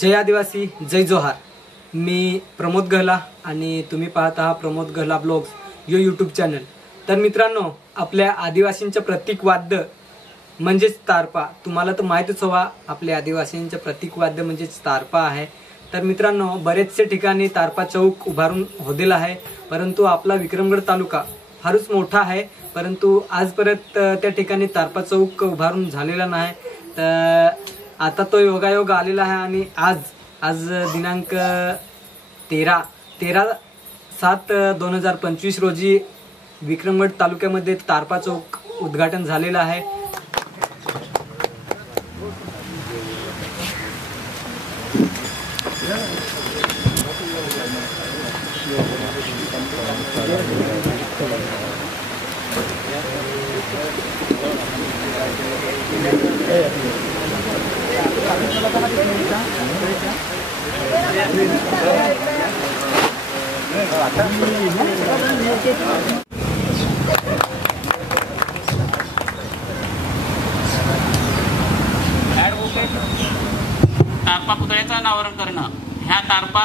जय आदिवासी, जय जोहार. मी प्रमोद गहला आणि तुम्ही पाहता हा प्रमोद गहला ब्लॉग्स यो यूट्यूब चॅनल. तर मित्रांनो, आपल्या आदिवासींचं प्रतीक वाद्य म्हणजेच तारपा. तुम्हाला तर माहीतच हवा, आपल्या आदिवासींचं प्रतीक वाद्य म्हणजेच तारपा आहे. तर मित्रांनो, बरेचसे ठिकाणी तारपा चौक उभारून होदेला आहे, परंतु आपला विक्रमगड तालुका फारच मोठा आहे, परंतु आजपर्यंत त्या ठिकाणी तारपा चौक उभारून झालेला नाही. तर आता तो योगायोग आलेला आहे आणि आज दिनांक 13/7/2025 रोजी विक्रमगड तालुक्यामध्ये तारपा चौक उद्घाटन झालेलं आहे. तारपा पुतळ्याचं अनावरण करणं. ह्या तारपा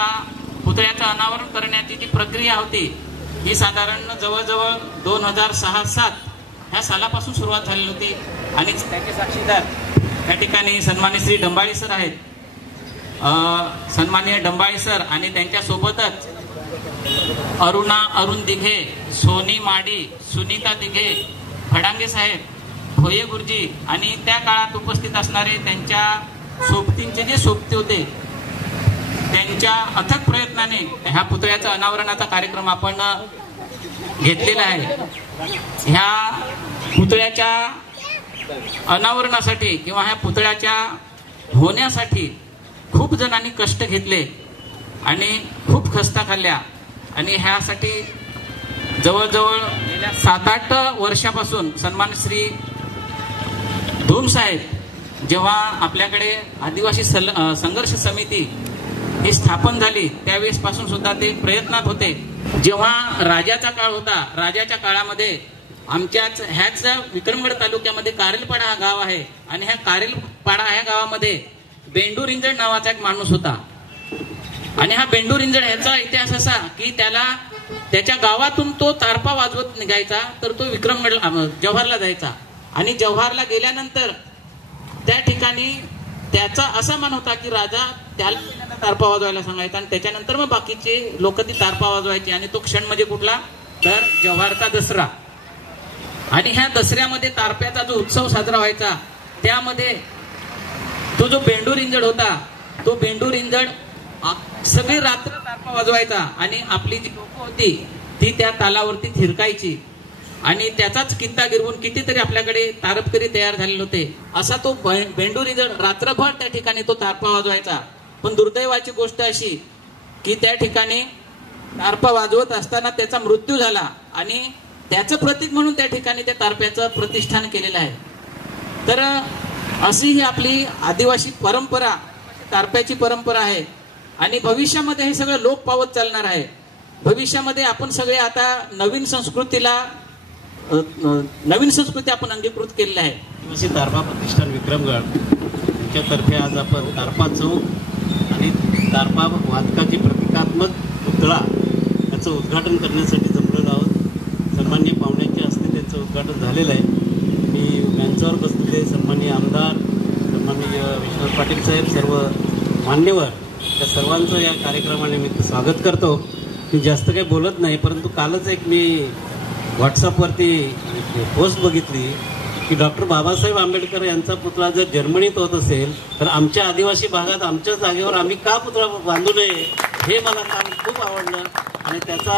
पुतळ्याचं अनावरण करण्याची जी प्रक्रिया होती ही साधारण जवळजवळ 2006-07 ह्या सालापासून सुरुवात झालेली होती आणि त्याचे साक्षीदार त्या ठिकाणी सन्माननीय श्री डंबाळे सर आहेत. सन्माननीय डंबाळे सर आणि त्यांच्यासोबतच अरुण दिघे, सोनी माडी, सुनीता दिघे, फडांगे साहेब, भोये गुरुजी आणि त्या काळात उपस्थित असणारे त्यांच्या सोबतींचे जे सोबते होते त्यांच्या अथक प्रयत्नाने ह्या पुतळ्याचा अनावरणाचा कार्यक्रम आपण घेतलेला आहे. ह्या पुतळ्याच्या अनावरणासाठी किंवा ह्या पुतळ्याच्या होण्यासाठी खूप जणांनी कष्ट घेतले आणि खूप खस्ता खाल्ल्या आणि ह्यासाठी जवळजवळ गेल्या 7-8 वर्षापासून सन्मान श्री धूम साहेब जेव्हा आपल्याकडे आदिवासी संघर्ष समिती ही स्थापन झाली त्यावेळेस पासून सुद्धा ते प्रयत्नात होते. जेव्हा राजाचा काळ होता, राजाच्या काळामध्ये आमच्याच ह्याच विक्रमगड तालुक्यामध्ये कारेलपाडा हा गाव आहे आणि ह्या कारेलपाडा ह्या गावामध्ये बेंडूर इंजड नावाचा एक माणूस होता आणि हा बेंडूर इंजड ह्याचा इतिहास असा की त्याच्या गावातून तो तारपा वाजवत निघायचा तर तो विक्रमगड जव्हारला जायचा आणि जव्हारला गेल्यानंतर त्या ठिकाणी त्याचा असा मान होता की राजा त्याला तारपा वाजवायला सांगायचा आणि त्याच्यानंतर मग बाकीचे लोक ती तारपा वाजवायची आणि तो क्षण म्हणजे कुठला तर जव्हारचा दसरा. आणि ह्या दसऱ्यामध्ये तारप्याचा जो उत्सव साजरा व्हायचा त्यामध्ये तो जो बेंडूर इंजड होता तो बेंडूर इंजड सगळी रात्र तारपा वाजवायचा आणि आपली जी लोक होती ती त्या तालावरती थिरकायची आणि त्याचाच कित्ता गिरवून कितीतरी आपल्याकडे तारपकरी तयार झालेले होते. असा तो बेंडूर इंजड रात्रभर त्या ठिकाणी तो तारपा वाजवायचा. पण दुर्दैवाची गोष्ट अशी की त्या ठिकाणी तारपा वाजवत असताना त्याचा मृत्यू झाला आणि त्याचं प्रतीक म्हणून त्या ठिकाणी त्या तारप्याचं प्रतिष्ठान केलेलं आहे. तर अशी ही आपली आदिवासी परंपरा, तारप्याची परंपरा आहे आणि भविष्यामध्ये हे सगळं लोप पावत चालणार आहे. भविष्यामध्ये आपण सगळे आता नवीन संस्कृती आपण अंगीकृत केलेलं आहे. आदिवासी तारपा प्रतिष्ठान विक्रमगड यांच्यातर्फे आज आपण तारपा चौक आणि तारपा वादकाची प्रतिकात्मक पुतळा याचं उद्घाटन करण्यासाठी जमलेलो आहोत. सन्माननीय पाहुण्यांच्या हस्ते त्याचं उद्घाटन झालेलं आहे. मी मंचावर बसलेले सन्माननीय आमदार, सन्माननीय विश्वनाथ पाटील साहेब, सर्व मान्यवर या सर्वांचं या कार्यक्रमानिमित्त स्वागत करतो. मी जास्त काही बोलत नाही, परंतु कालच एक मी व्हॉट्सअपवरती पोस्ट बघितली की डॉक्टर बाबासाहेब आंबेडकर यांचा पुतळा जर जर्मनीत होत असेल तर आमच्या आदिवासी भागात आमच्या जागेवर आम्ही का पुतळा बांधू नये हे मला काल खूप आवडलं आणि त्याचा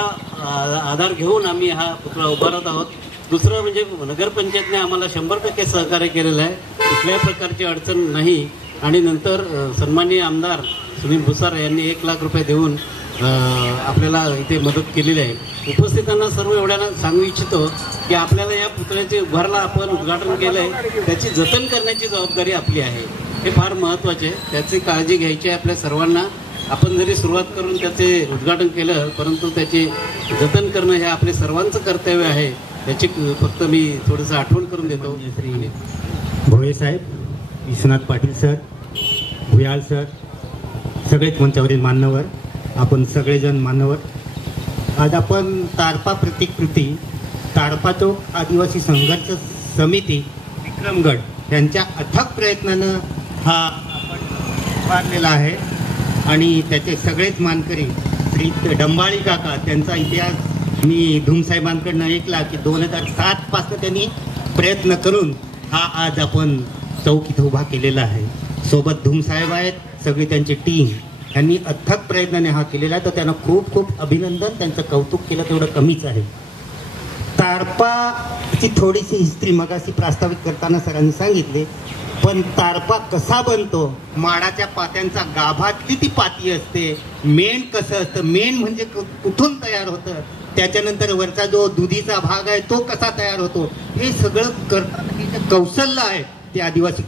आधार घेऊन आम्ही हा पुतळा उभारत आहोत. दुसरं म्हणजे नगरपंचायतने आम्हाला 100% सहकार्य केलेलं आहे, कुठल्याही प्रकारची अडचण नाही. आणि नंतर सन्माननीय आमदार सुनील भुसार यांनी 1 लाख रुपये देऊन आपल्याला इथे मदत केलेली आहे. उपस्थितांना सर्व एवढ्याला सांगू इच्छितो की आपल्याला या पुतळ्याचे उभारला आपण उद्घाटन केलं आहे त्याची जतन करण्याची जबाबदारी आपली आहे. हे फार महत्त्वाचे आहे, त्याची काळजी घ्यायची आहे आपल्या सर्वांना. आपण जरी सुरुवात करून त्याचे उद्घाटन केलं परंतु त्याचे जतन करणं हे आपले सर्वांचं कर्तव्य आहे. याची फक्त मी थोडंसं आठवण करून देतो. भोये साहेब, विश्वनाथ पाटील सर, भुयाल सर, सगळेच मंचावरील मान्यवर, आपण सगळेजण मान्यवर, आज आपण तारपा प्रतिकृती तारपा चौक आदिवासी संघर्ष समिती विक्रमगड यांच्या अथक प्रयत्नानं हा आपण उभारलेला आहे आणि त्याचे सगळेच मानकरी श्री डंबाळी काका, त्यांचा इतिहास मी धुमसाहेबांकडनं ऐकला की 2007 पासून त्यांनी प्रयत्न करून हा आज आपण चौक इथं उभा केलेला आहे. सोबत धुमसाहेब आहेत, सगळी त्यांची टीम, यांनी अथक प्रयत्नाने हा केलेला आहे. तर त्यांना खूप खूप अभिनंदन, त्यांचं कौतुक केलं तेवढं कमीच आहे. तारपाची थोडीशी हिस्ट्री मगाशी प्रास्ताविक करताना सरांनी सांगितले, पण तारपा कसा बनतो, माडाच्या पात्यांचा गाभातली ती पाती असते, मेण कसं असतं, मेण म्हणजे कुठून तयार होतं, त्याच्यानंतर वरचा जो दुधीचा भाग आहे तो कसा तयार होतो, हे सगळं करताना जे कौशल्य आहे ते आदिवासी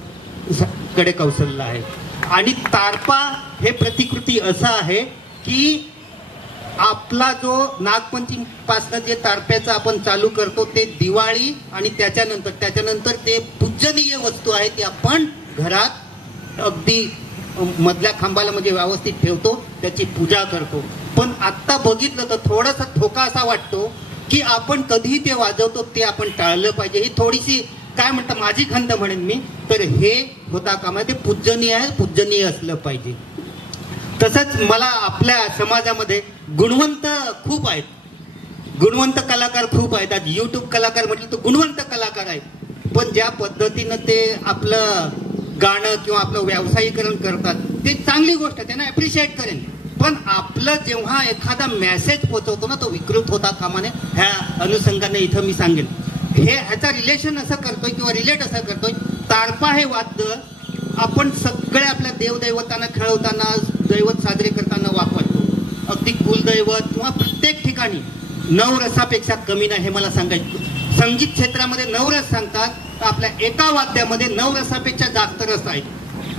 कडे कौशल्य आहे. आणि तारपा हे प्रतिकृती असं आहे की आपला जो नागपंचमी पासून जे तारप्याचं आपण चालू करतो ते दिवाळी आणि त्याच्यानंतर ते पूजनीय वस्तू आहे ते आपण घरात अगदी मधल्या खांबाला म्हणजे व्यवस्थित ठेवतो, त्याची पूजा करतो. पण आता बघितलं तर थोडासा धोका असा वाटतो की आपण कधीही ते वाजवतो ते आपण टाळलं पाहिजे. ही थोडीशी काय म्हणतात माझी खंत म्हणेन मी, तर हे होता कामा ते पूजनीय आहे, पूजनीय असलं पाहिजे. तसंच मला आपल्या समाजामध्ये गुणवंत खूप आहेत, गुणवंत कलाकार खूप आहेत. आज युट्यूब कलाकार म्हटलं तर गुणवंत कलाकार आहेत, पण ज्या पद्धतीनं ते आपलं गाणं किंवा आपलं व्यावसायीकरण करतात ते चांगली गोष्ट, त्यांना अप्रिशिएट करेन. पण आपलं जेव्हा एखादा मेसेज पोहोचवतो ना तो विकृत होता कामाने. ह्या अनुषंगाने इथं मी सांगेन हे ह्याचा रिलेशन असं करतोय किंवा रिलेट असं करतोय. तारपा हे वाद्य आपण सगळे आपल्या देवदैवतांना खेळवताना, दैवत साजरे करताना वापरतो. अगदी कुलदैवत किंवा प्रत्येक ठिकाणी नवरसापेक्षा कमी नाही हे मला सांगायचं. संगीत क्षेत्रामध्ये नवरस सांगतात, आपल्या एका वाद्यामध्ये नवरसापेक्षा जास्त रस आहेत.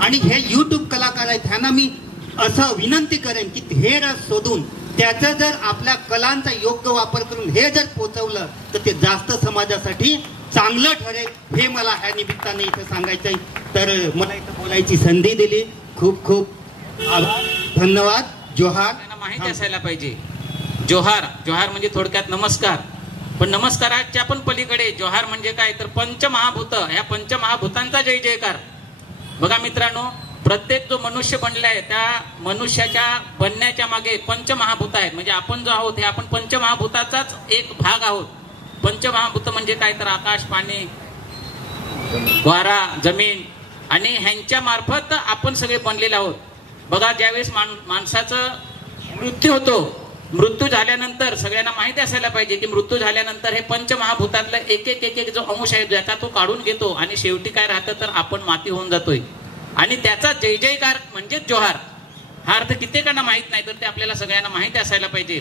आणि हे युट्यूब कलाकार आहेत, ह्यांना मी असं विनंती करेन की हे रस शोधून त्याचा जर आपल्या कलांचा योग्य वापर करून हे जर पोचवलं तर ते जास्त समाजासाठी चांगलं ठरेल, हे मला ह्या निमित्ताने इथं सांगायचं आहे. तर मला इथं बोलायची संधी दिली, खूप खूप आभार, धन्यवाद. जोहार. माहिती असायला पाहिजे, जोहार जोहार म्हणजे थोडक्यात नमस्कार, पण नमस्काराच्या पण पलीकडे जोहार म्हणजे काय तर पंचमहाभूत, या पंचमहाभूतांचा जय जयकार. बघा मित्रांनो, प्रत्येक जो मनुष्य बनलाय त्या मनुष्याच्या बनण्याच्या मागे पंचमहाभूत आहेत. म्हणजे आपण जो आहोत हे आपण पंचमहाभूताचाच एक भाग आहोत. पंचमहाभूत म्हणजे काय तर आकाश, पाणी, वारा, जमीन, आणि ह्यांच्या मार्फत आपण सगळे बनलेले आहोत. बघा, ज्यावेळेस माणसाचं मृत्यू होतो, मृत्यू झाल्यानंतर सगळ्यांना माहिती असायला पाहिजे की मृत्यू झाल्यानंतर हे पंचमहाभूतातला एक एक जो अंश आहे ज्याचा तो काढून घेतो आणि शेवटी काय राहतं तर आपण माती होऊन जातोय. आणि त्याचा जय जयकार म्हणजे जोहार. हा अर्थ कित्येकांना माहित नाही, तर ते आपल्याला सगळ्यांना माहिती असायला पाहिजे.